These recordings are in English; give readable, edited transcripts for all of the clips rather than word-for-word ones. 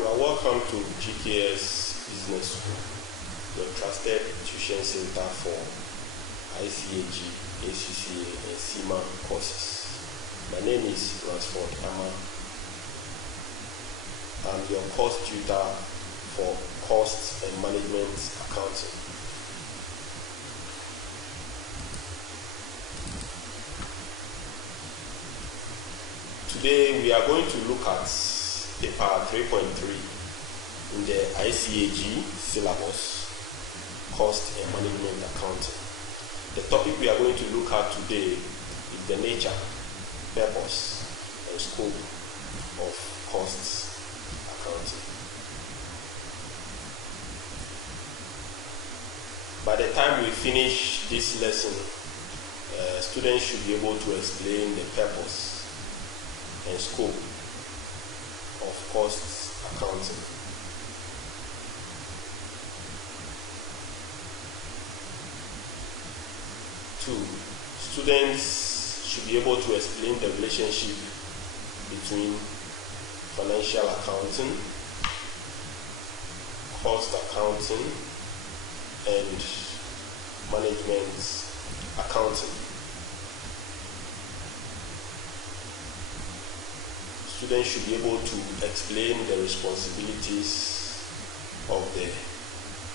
You are welcome to GKS Business School, your trusted tuition center for ICAG, ACCA, and CIMA courses. My name is Ransford Ama. I'm your course tutor for Costs and Management Accounting. Today we are going to look at paper 3.3 in the ICAG syllabus, Cost and Management Accounting. The topic we are going to look at today is the nature, purpose, and scope of costs accounting. By the time we finish this lesson, students should be able to explain the purpose and scope of costs accounting. Two, students should be able to explain the relationship between financial accounting, cost accounting, and management accounting. Students should be able to explain the responsibilities of the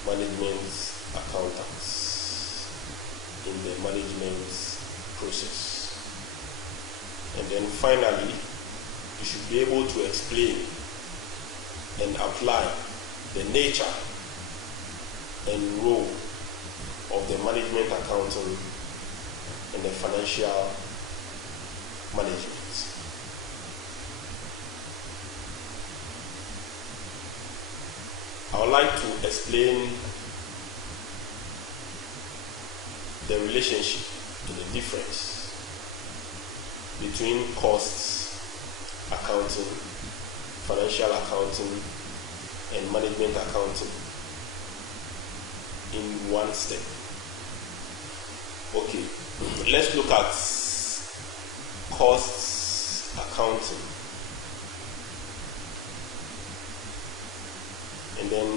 management accountants in the management process. And then finally, you should be able to explain and apply the nature and role of the management accountant and the financial management. I would like to explain the relationship and the difference between costs accounting, financial accounting, and management accounting in one step. Okay, let's look at costs accounting, and then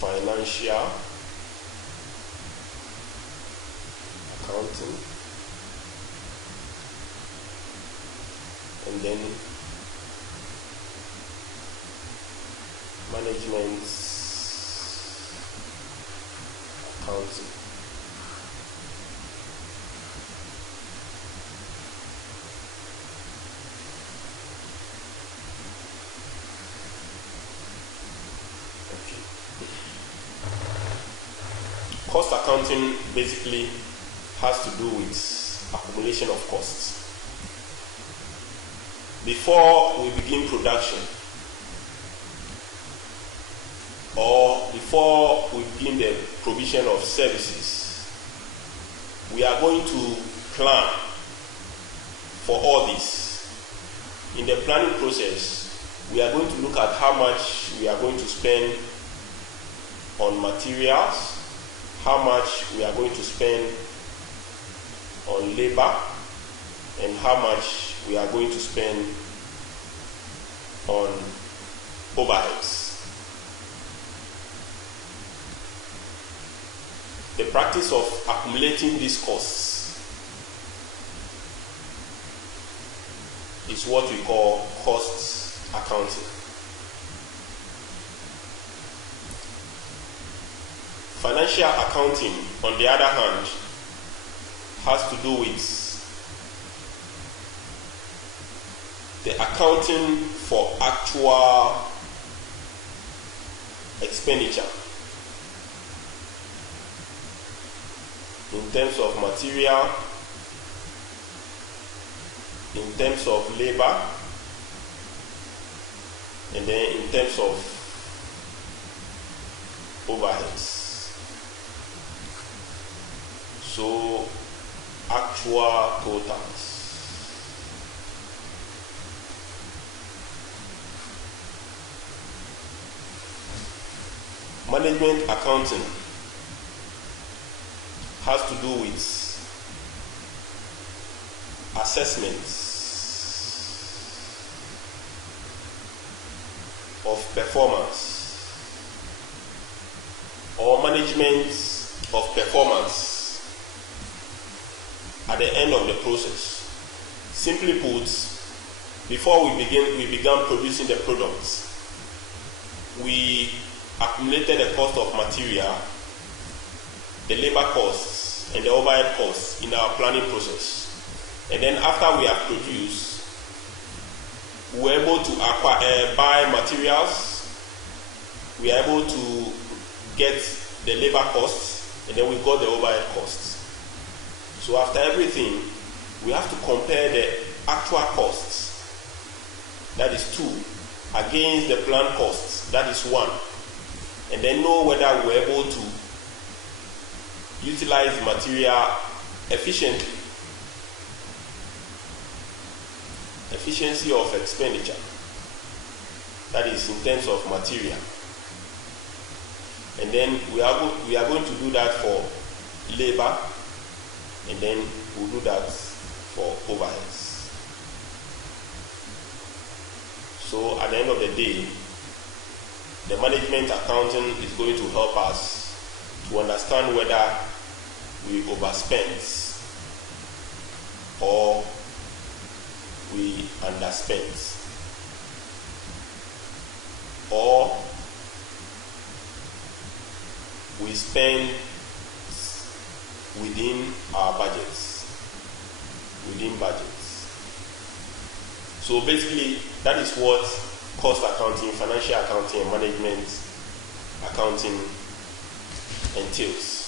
financial accounting, and then management accounting. Cost accounting basically has to do with accumulation of costs. Before we begin production, or before we begin the provision of services, we are going to plan for all this. In the planning process, we are going to look at how much we are going to spend on materials, how much we are going to spend on labor, and how much we are going to spend on overheads. The practice of accumulating these costs is what we call costs accounting. Financial accounting, on the other hand, has to do with the accounting for actual expenditure in terms of material, in terms of labor, and then in terms of overheads. So, actual totals. Management accounting has to do with assessments of performance or management of performance at the end of the process. Simply put, before we began producing the products, we accumulated the cost of material, the labor costs, and the overhead costs in our planning process. And then after we have produced, we were able to buy materials, we are able to get the labor costs, and then we got the overhead costs. So after everything, we have to compare the actual costs, that is 2, against the planned costs, that is 1, and then know whether we're able to utilize material efficiently. Efficiency of expenditure, that is in terms of material. And then we are going to do that for labor, and then we'll do that for overheads. So at the end of the day, the management accounting is going to help us to understand whether we overspent or we underspent, or we spend within our budgets, So basically, that is what cost accounting, financial accounting, and management accounting entails.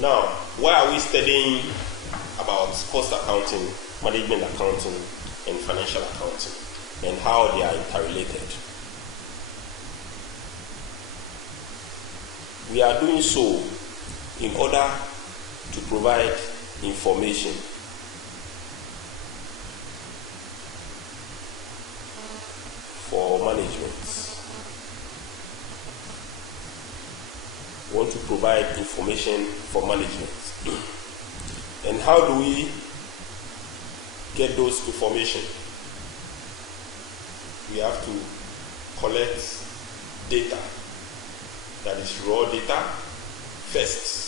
Now, why are we studying about cost accounting, management accounting, and financial accounting, and how they are interrelated? We are doing so in order to provide information for management. We want to provide information for management. And how do we get those information? We have to collect data, that is raw data, first.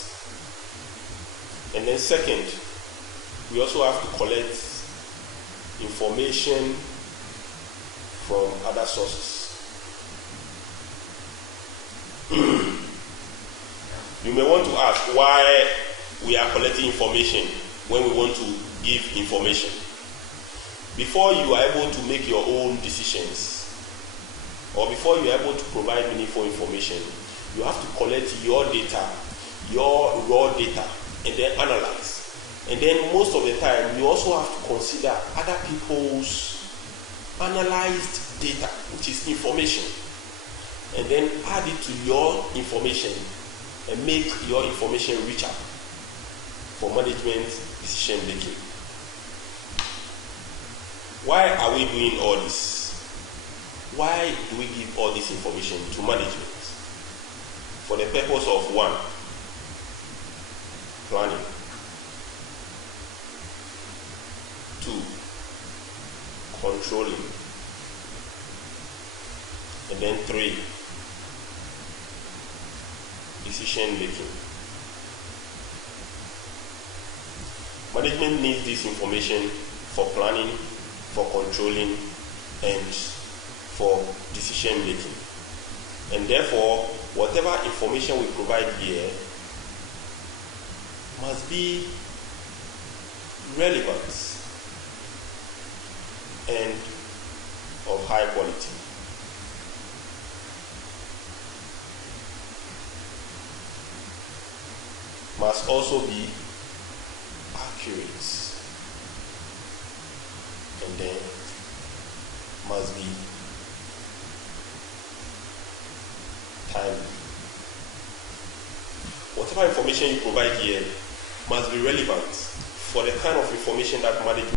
And then second, we also have to collect information from other sources. You may want to ask why we are collecting information when we want to give information. Before you are able to make your own decisions, or before you are able to provide meaningful information, you have to collect your data, your raw data, and then analyze. And then most of the time, you also have to consider other people's analyzed data, which is information, and then add it to your information and make your information richer for management decision making. Why are we doing all this? Why do we give all this information to management? For the purpose of 1, planning. 2, controlling. And then 3, decision making. Management needs this information for planning, for controlling, and for decision making. And therefore, whatever information we provide here must be relevant and of high quality. Must also be accurate, and then must be timely. Whatever information you provide here must be relevant for the kind of information that management